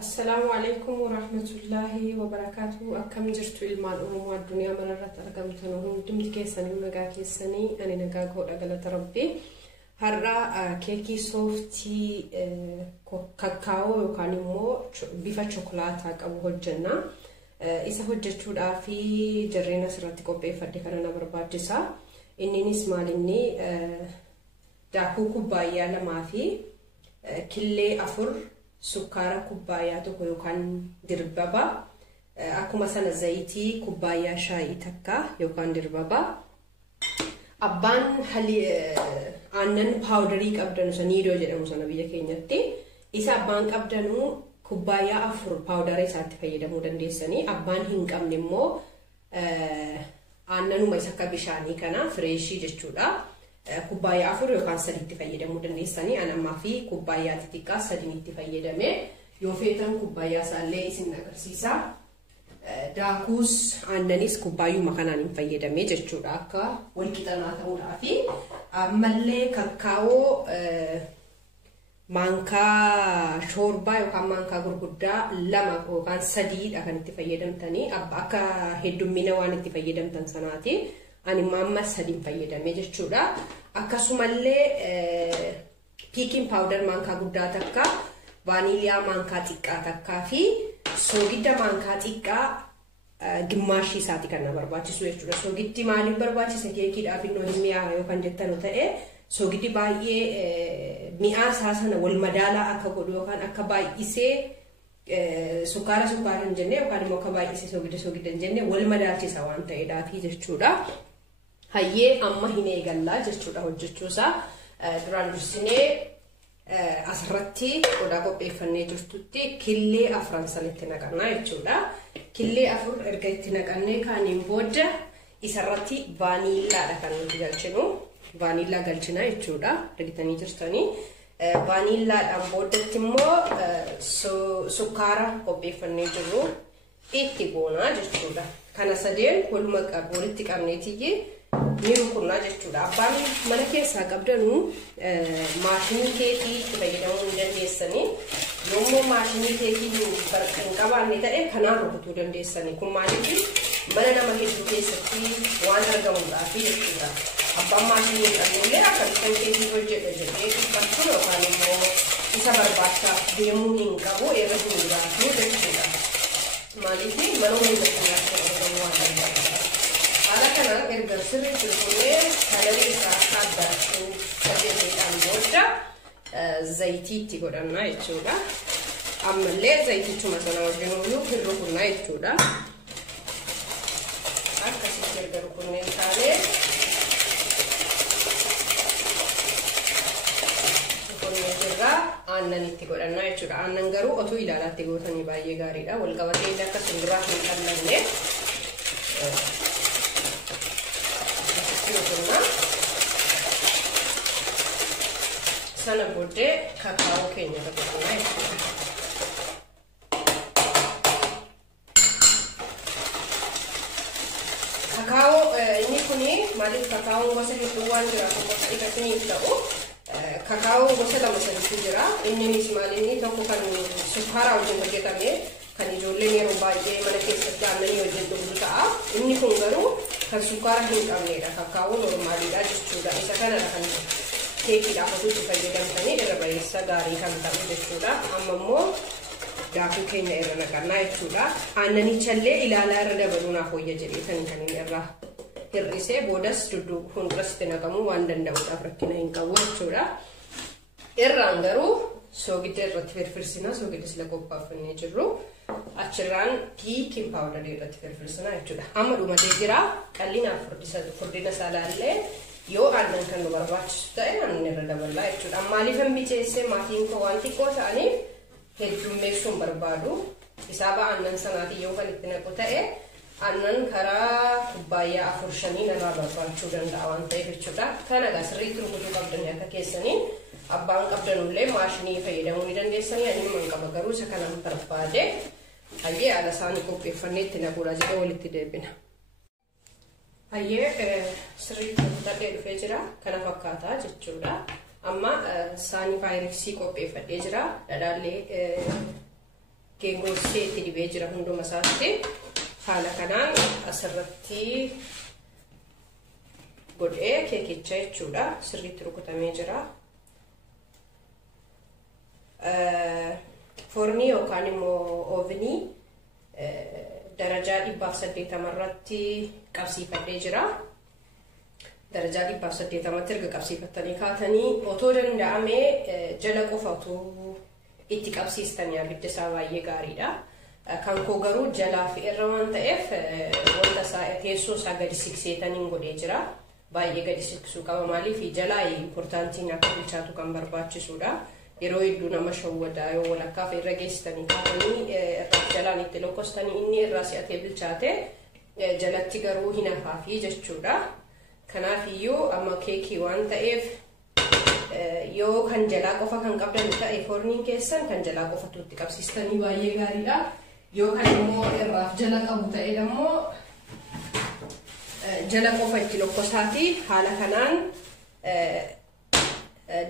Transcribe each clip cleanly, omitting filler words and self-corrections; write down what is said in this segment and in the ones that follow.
Assalamu alaikum wa rahmatullahi wa barakatuh. Akkam jirtu ilmaan Oromoo addunyaa mararratti argamtan hundumti keessanii nagaa keessanii ani nagaa godha galata Rabbii. Har'a keki softii kakawoo yookaan immoo bifa chokolaataa qabu hojjenna. Isa hojjechuudhaaf jarreen asirratti qopheeffadhe kana na barbaachisa. Inninis maalinni daakuu kubbaayyaa lamaa fi killee 4 sukkaara kubbaayyaa tokko yookaan dirbaba akkuma sana zayitii kubbaayyaa shaayii takka yookaan dirbaba abbaan aannan paawudarii qabdanu saniidoo jedhamu sana biyya keenyatti isa abbaan qabdanu kubbaayyaa 4 paawudarii isaatti fayyadamuu dandeessanii abbaan hin qabne immoo aannanuma isa akka bishaanii kana fireeshii jechuudha. Kubbaayyaa 4 yookaan 3 itti fayyadamuu dandeessanii anammaa fi kubbaayyaa xixiqqaa 3 itti fayyadame yoo feetan kubbaayyaa isaallee isin agarsiisa. Daakuus aannanis kubbaayyuma kanaan hin fayyadame jechuudha akka wal qixanaa ta'uudhaaf ammallee kakkaawoo maankaa shoorbaa yookaan maankaa gurguddaa 2 yookaan 3dha kan itti fayyadamtanii akka heddummina waan itti fayyadamtan sanaati. Ani mamma 3 fayyadame jechuudha. Akkasumallee piikin powder maankaa guddaa takka, vaaniiliyaa maankaa xiqqaa takkaa fi soogidda maankaa xiqqaa gimmaashii isaati kan na barbaachisu jechuudha. Soogiddi maaliif barbaachisa keekiidhaaf innoo hin mi'aawa yookaan jettanu ta'e soogiddi baay'ee mi'aa isaa sana wal madaalaa akka godhu yookaan akka baay'isee sukkaara hin jenne yookaan immoo akka baay'isee soogidda hin jenne wal madaalchisa waan ta'eedhaafi jechuudha. Hayyee amma hin eegallaa jechuudha hojjechuusaa duraan dursinee asirratti qodaa qopheeffannee jirtutti killee 4 sanitti naqannaa jechuudha. Killee 4 erga itti naqannee kaaniin booda isarratti vaaniillaadha kan nuti galchinu. Vaaniillaa galchina jechuudha. Argitanii jirtanii. Vaaniillaadhaan boodatti immoo sukkaara qopheeffannee jirru itti goonaa jechuudha. Kana sadeen walitti qabneetiyyi ni rukunnaa jechuudha. Abbaan mana keessaa qabdanu maashinii keekii itti fayyadamuu ni dandeessanii. Yommuu maashinii keekii hin qabaanne ta'e kanaan rukutuu dandeessanii. Kun maaliif mana nama hedduu keessatti waan argamuudhaaf jechuudha. Abbaan maashinii hin qabnellee akkamitti keekii hojjedha jedhee dhiphachuu yookaan immoo isa barbaachaaf deemuu hin qabu eega duudhaafuu jechuudha. Maaliif mana hundatti argamu waan barbaachisa. Haala kanaan erga sirriitti rukunnee kalarii isaa akka addaachuu sadeetiidhaan booda zayitii itti godhannaa jechuudha. Ammallee zayitichuma sana wajjinuyyuu hin rukunnaa jechuudha. Akkasitti erga rukunnee taanee rukunnee jirraa aannan itti godhannaa jechuudha. Aannan garuu otuu ilaalaatti gootanii baay'ee gaariidha. Wal qabatee illee akka simbiraa hin qallanne. Sana booddee kakawoo keenya dabalannaa jechuudha. Kakawoo inni kuni maaliif kakawoo gosa hedduu waan jiraatu gosa dhiqataniif ta'u kakawoo gosa 2 sadiitu jira. Innis maalinni tokko kan sukkaara wajjin hojjetame kan ijoolleen yeroo baay'ee mana keessatti aannanii hojjetu ta'a. Inni kun garuu kan sukkaara hin qabnedha. Kakawoo normaaliidha jechuudha. Isa kanadha kan keekiidhaaf itti fayyadamtanii irra bareessa gaarii kan ta'u jechuudha. Amma immoo daakuu keenya irra naqannaa jechuudha. Aannanichallee ilaalaa irra dabaluu naaf wayya jedheetanii kan inni irraa hir'isee boodas fuuldurasitti naqamuu waan danda'uudhaaf rakkina hin qabu jechuudha. Irraan garuu soogidda irratti firfirsina soogidda sila qopheeffannee jirru achirraan piikin paawudarii irratti firfirsina jechuudha. Amma dhumatee jira qal'inaaf furdina salaallee yoo aannan kan nu barbaachisu ta'e aannan irra daballaa jechuudha. Maaliif hin bicheessee maatiin koo waan xiqqoo ta'aniif heddummeessuun barbaadu. Isaaba aannan sanaatii yoo kan itti naqu ta'e aannan karaa kubbaayyaa 4-5 irraa barbaachuu danda'a waan ta'eef jechuudha. Kana egaa sirriitti rukutuu qabdanii akka keessanii abbaan qabdanullee maashinii fayyadamuu ni dandeessanii ani hin qaba garuu isa kana barbaade hayyee haala isaanii qopheeffannee itti naquudha jedhee walitti deebina. Hayyee sirriitti rukutadhee dhufee jira kana fakkaataa jechuudha. Amma saanii faayireksii qopheeffadhee jira dhadhaallee geengoorsee itti dibee jira hunduma isaatti. Haala kanaan asirratti godhee keekicha jechuudha sirriitti rukutamee jira. Fornii yookaan immoo ovenii darajaa 180 irratti qabsiifadhee jira. Darajaa 180 erga qabsiifattanii kaatanii otoo danda'amee jala qofa otoo itti qabsiistanii abidda isaa baay'ee gaariidha. Kan koo garuu jalaa fi irra waan ta'eef wanta isaa teessoo isaa gadi siqseetaniin godhee jira. Baay'ee gadi siqsuu qaba maaliif jalaa importantiin akka bilchaatu kan barbaachisuudha. Yeroo hedduu nama shawwadaa yoo walakkaaf irra geessitanii kaatanii irra jalaan itti lokkostanii inni irraa si'atee bilchaate jalatti garuu hin hafaafi jechuudha. Kanaaf iyyuu amma keekii waan ta'eef yoo kan jalaa qofa kan qabdan ta'e forniin keessan kan jalaa qofatu itti qabsiistanii baay'ee gaariidha. Yoo kan immoo irraaf jala qabu ta'e immoo jala qofa itti lokkosaati. Haala kanaan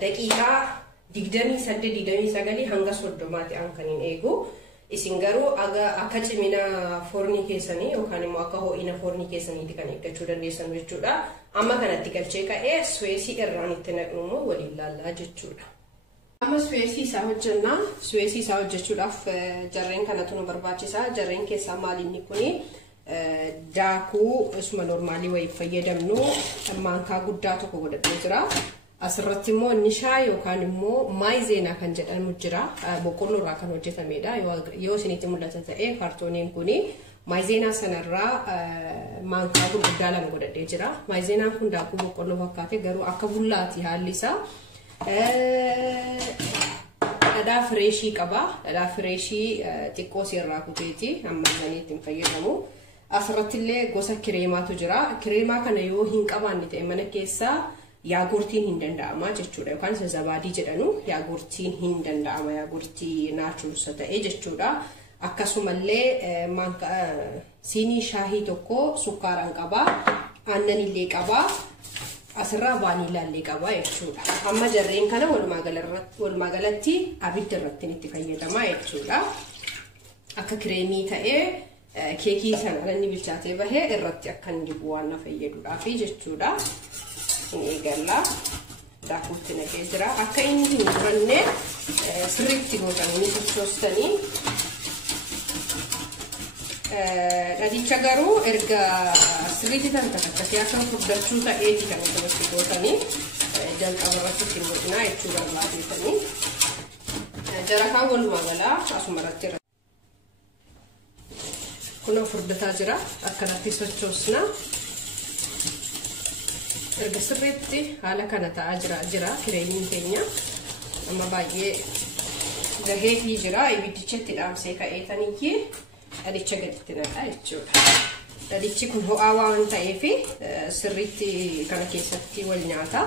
daqiiqaa 28-29 hanga 30 an kaniin eegu. Isin garuu akka cimina fornii keessanii yookaan immoo akka ho'ina fornii keessaniitti kan eeggachuu dandeessan jechuudha. Amma kanatti galchee ka'ee suweesii irraan itti naqnu waliin laallaa jechuudha. Amma suweesii isaa hojjannaa. Suweesii isaa hojjechuudhaaf jarreen kanatu nu barbaachisa. Jarreen keessaa maalinni kuni daakuu isuma normaalii wayii fayyadamnu maankaa guddaa tokko godhatee jira. Asirratti immoo nishaa yookaan immoo maayizeenaa kan jedhamu jira. Boqqolloo irraa kan hojjetamedha. Yoo isinitti mul'ata ta'e kaartooniin kuni maayizeenaa sanarraa maankaa gurguddaa lama godhatee jira. Maayizeenaan kun daakuu boqqolloo fakkaate garuu akka bullaati haalli isaa. Dhadhaa fireeshii qaba. Dhadhaa fireeshii xiqqoo irraa kuteeti ammallee ittiin fayyadamu. Asirratti illee gosa kireemaatu jira. Kireemaa kana yoo hin qabaanne ta'e mana keessaa yaagurtiin hin danda'ama jechuudha yookaan isa zabaadii jedhanu yaagurtiin hin danda'ama yaagurtii naachursa ta'e jechuudha. Akkasumallee siinii shaahii tokko sukkaaraan qaba, aannan illee qaba, asirraa vaaniilaa illee qaba jechuudha. Amma jarreen kana walumaa galatti abidda irratti itti fayyadama jechuudha. Akka kireemii ta'ee keekii sana inni bilchaatee bahee irratti akka inni dibu waan na fayyaduudhaafi jechuudha. Eegallaa daakuutti naqee jira. Akka inni hin gubanne sirriitti gootanii sochoostanii. Dhadhicha garuu erga sirriitti takkaatee akka furdachuu ta'eeti kan asirratti gootanii jalqaba irratti ittiin godhinaa jechuu barbaadeetanii. Jarakaan walumaa galaa asuma irratti kunoo furdataa jira. Akkanatti sochoosna. Erga sirriitti haala kana ta'aa jira kireemiin keenya. Amma baay'ee gaheetii jira. Ibiddichatti dhaamsee ka'eetanii dhadhicha gaditti naqaa jechuudha. Dhadhichi kun ho'aa waan ta'eef sirriitti kana keessatti wal nyaata.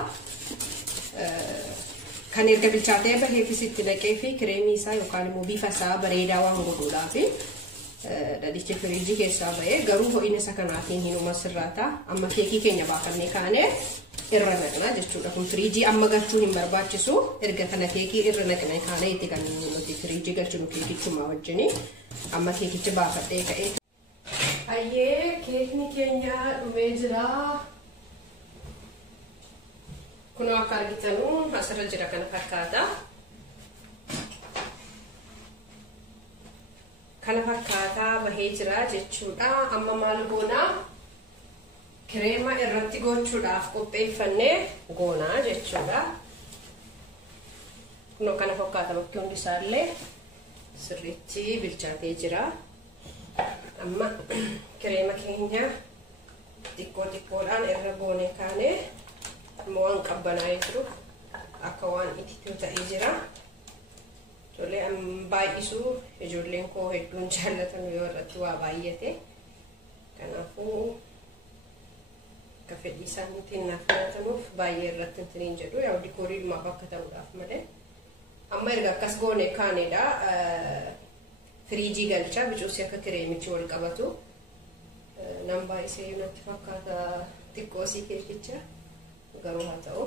Kan erga bilchaatee baheefis itti naqee fi kireemii isaa yookaan immoo bifa isaa bareedaa waan godhuudhaafi dhadhichi firiijii keessaa bahee garuu ho'ina isa kanaatiin hinuma sirraata. Amma keekii keenya baafannee kaanee irra naqnaa jechuudha. Kun firiijii amma galchuu hin barbaachisu. Erga kana keekii irra naqnee kaanee itti kan nuti firiijii galchinu keekichuma wajjini. Amma keekichi baafadhee ka'ee. Ayyee keekni keenya dhumee jira. Kunoo akka argitanu asirra jira kana fakkaata. Kana fakkaataa bahee jira jechuudha. Amma maal goonaa? Kireema irratti gochuudhaaf qopheeffannee goonaa jechuudha. Kunoo kana fakkaata bakki hundi isaallee sirriitti bilchaatee jira. Amma kireema keenya xiqqoodhaan irra goonee kaanee immoo waan qabbanaa'ee jiru akka waan itittuu ta'ee jira. Tolee baay'isuu ijoolleen koo hedduun jaallatan yoo irratti waa baay'ate. Kanaafuu akka fedhii isaaniitiin naaf filatamuuf baay'ee irratti hin jedhu yaa dikooriidhumaaf akka ta'uudhaaf malee. Amma erga akkas goonee kaanedha. Firiijii galcha bicuusi akka kireemichi wal qabatu. Nan baay'isee natti fakkaata xiqqoosii keekicha garuu haa ta'u.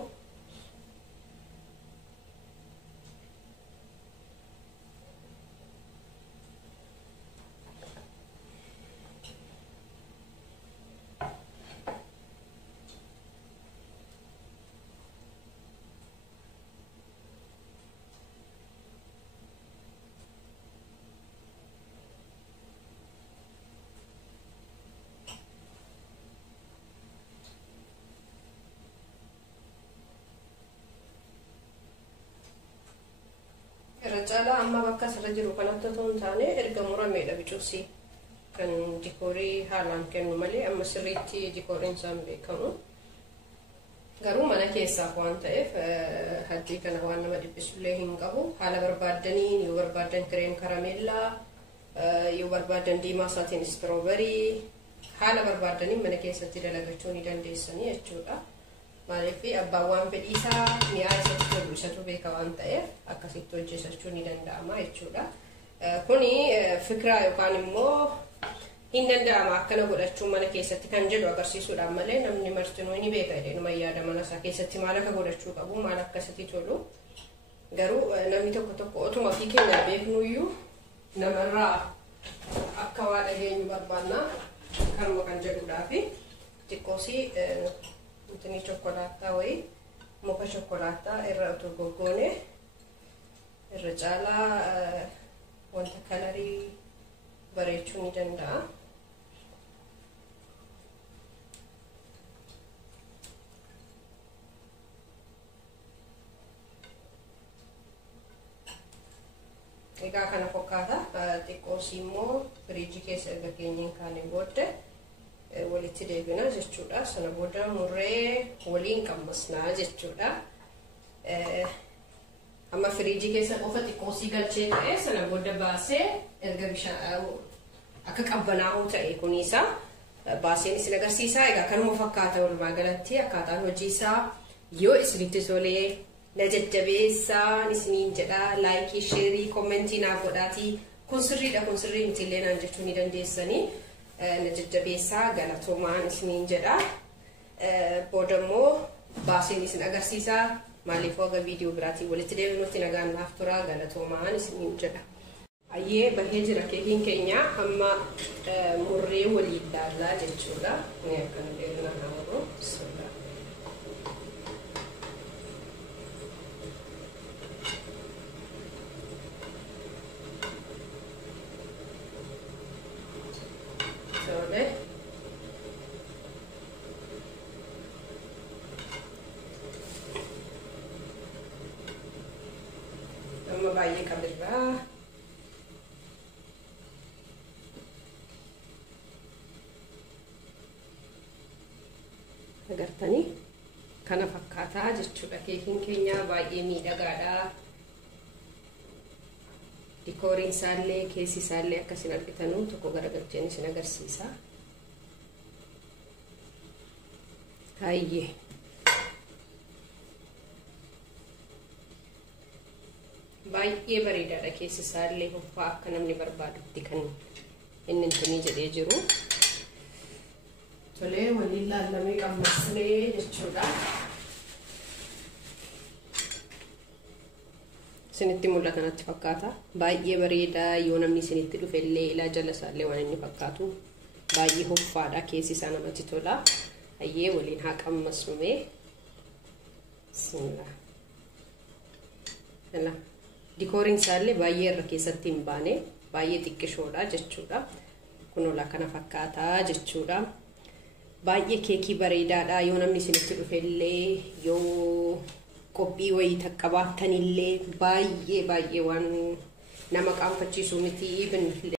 ilaala amma bakka asirra jiru kanatti otoo hin taane erga murameedha bicuusi kan dikoorii haalaan kennu malee amma sirriitti dikooriin isaan beekamu. Garuu mana keessaaf waan ta'eef hajjii kana waan nama dhibbisullee hin qabu. Haala barbaaddanii yoo barbaadan kireem karameellaa yoo barbaadan diimaa isaatiin istirooberii haala barbaadanii mana keessatti dalagachuu ni dandeessanii jechuudha. Maaliif abbaan waan fedhiisaa mi'aa isatti tolu isatu beeka waan ta'eef akkasitti hojjechuu ni danda'ama jechuudha. Kuni fikiraa yookaan immoo hin danda'ama akkana godhachuu mana keessatti kan jedhu agarsiisuudhaan malee namni martinuu ni beeka jedhama yaada mana isaa keessatti maal akka godhachuu qabu maal akkasitti tolu. Garuu namni tokko otuma fi keenya beeknuyyuu namarraa akka waa dhageenyu barbaanna kanuma kan jedhuudhaafi xiqqoosii intini chokolaataa wayii muka chokolaataa irra otoo goggoone irra caalaa wanta kalarii bareechuu ni danda'a. Egaa kana fakkaata xiqqoosii immoo firiijii keessa erga keenyeen kaanee booda walitti deebina jechuudha. Sana booda murree waliin qammasnaa jechuudha. Amma firiijii keessa qofa xiqqoosii galchee ta'e sana booda baasee erga bishaan akka qabbanaa'uu ta'e kuniisa baaseen isin agarsiisaa. Egaa kanuma fakkaata walumaa galatti akkaataan hojii isaa yoo isinitti tolee na jajjabeessaa isiniin jedha laayikii sheerii komentii naaf godhaatii kun sirriidha kun sirrii miti illee naan jechuu ni dandeessanii na jajjabeessaa galatoomaan isiniin jedha. Booda immoo baaseen isin agarsiisaa maaliif waga viidiyoo biraatiin walitti deebinutti nagaan naaf turaa galatoomaan isiniin jedha. Ayyee bahee jira keekiin keenya amma murree walii ilaallaa jechuudha. Kuni akkana dheerina naannoo bismillah. Amma baay'ee qabirraa agartanii kana fakkaataa jechuudha. Keekiin keenya baay'ee miidhagaadha. Dikooriin isaallee keessi isaallee akkasiin argitanuu tokko garagalcheen isin agarsiisa. Hayyee baay'ee bareedaadha. Keessi isaallee hoffaa akka namni barbaadutti kan inni intini jedhee jiru. Tolee waliin laallamee qammasnee jechuudha. Isinitti mul'ata natti fakkaata. Baay'ee bareedaa yoo namni isinitti dhufe illee ilaa jala isaallee waan inni fakkaatu baay'ee hoffaadha. Keessi isaa namatti tola. Hayyee waliin haa qammasnumee. Bismillah. Yalla. Dikooriin isaallee baay'ee irra keessatti hin baane baay'ee xiqqishoodha jechuudha. Kunola kana fakkaataa jechuudha. Baay'ee keekii bareedaadha. Yoo namni isinitti dhufe illee yoo qophii wayii takka baattanillee baay'ee waan nama qaanfachiisu miti.